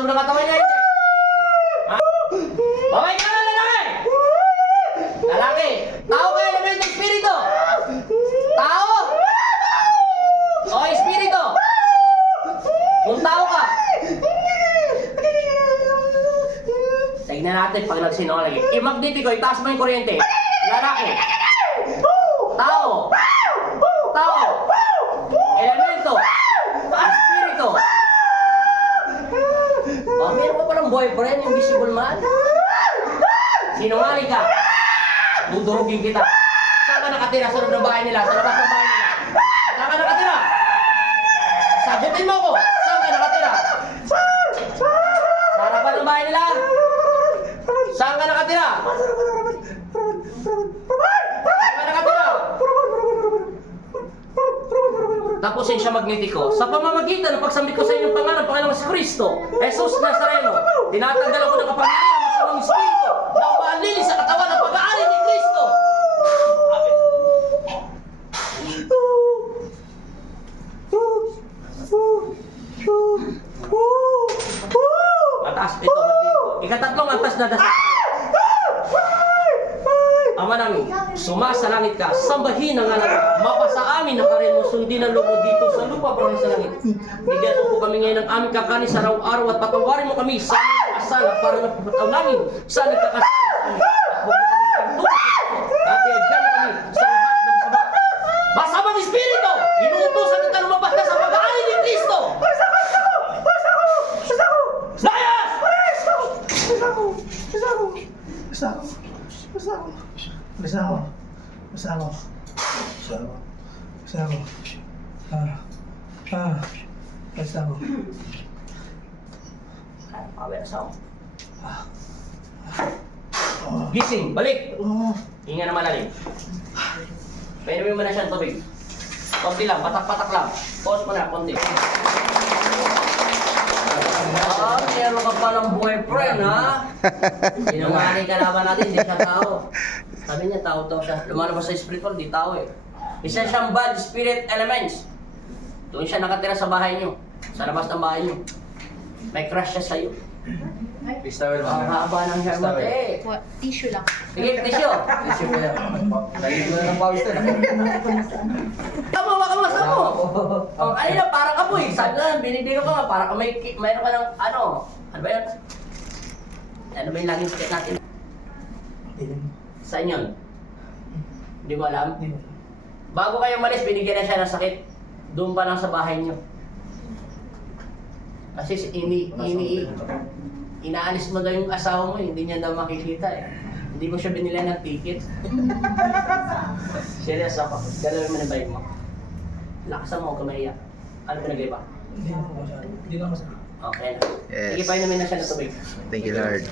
loob ng katawan niya, hindi. Ha? Babay ka na, lalaki! Lalaki! Tao ka, elemento espiritu! Tao! O, espiritu! Kung tao ka! Tignan natin pag nagsinungaling. I-magnetiko, itaas mo yung kuryente. Lalaki! Tao! Tao! Elemento! Espiritu! Oh, meron ka palang boyfriend, invisible man? Sinungaling ka! Dudurugin kita! Saan ka nakatira sa loob ng bahay nila? Sa labas ng bahay nila? Saan ka nakatira? Sagutin mo ko! Saan ka nakatira? Sa harapan ng bahay nila? Saan ka nakatira? Saan ka nakatira? Tapusin siya magnetiko. Sa pamamagitan ng pagsambit ko sa inyong pangalan, Panginoong Kristo, Jesus Nazareno, tinatanggal ako ng kapangyarihan ng masamang espiritu na umaanlili sa katawan ng pag-aari ni Kristo. Mataas ito, magnetiko. Ikatatlong antas na dasal. Ama namin, sumasalangit ka, sambahin ang ngalan mo, mapasa amin ang karin mo, sundin ang loob mo dito sa lupa parang sa langit. Bigyan mo po kami ngayon ng aming kakanin sa araw-araw at patawarin mo kami sa aming asala para napapataw namin sa nagkakasala sa amin. At huwag mo kami pagtuloy at iadyan mo kami sa lahat ng masama. Masamang espiritu, inuutosan kita lumabas na sa pag-aari ni Kristo! Layas! Gising, balik! Hinga na malalim. Painumin mo na siya ng tubig. Konti lang, patak-patak lang. Pause mo na, konti. Ah, meron ka palang boyfriend, ha? Sinungaling ka naman natin, hindi siya tao. Sabi niya, tao daw siya. Lumalabas sa spiritual, di tao eh. Isa siyang bad spirit elements. Doon siya nakatira sa bahay niyo. Sa labas ng bahay niyo. May crush siya sa'yo. Ang haba ng hair mo, eh. Tissue lang. Sige, tissue. Tama, baka masama mo. Oh, kanina, parang apoy. Sabi ka, binibiro ka nga, parang ka mayroon ka ng ano. Ano ba yun? Ano ba yung laging sakit natin? Saan yun? Hindi mo alam? Bago kayo malis, binigyan na siya ng sakit. Doon pa lang sa bahay niyo. Kasi inaalis mo daw yung asawa mo, hindi niya daw makikita eh. Hindi mo siya binila ng ticket. Serious ako. Galawin mo na bike mo. Lakasan mo, kumaiyak. Ano pinagay ba? Hindi na masarap. Okay na. Yes. Sige, painumin na siya ng tubig. Thank you, Lord.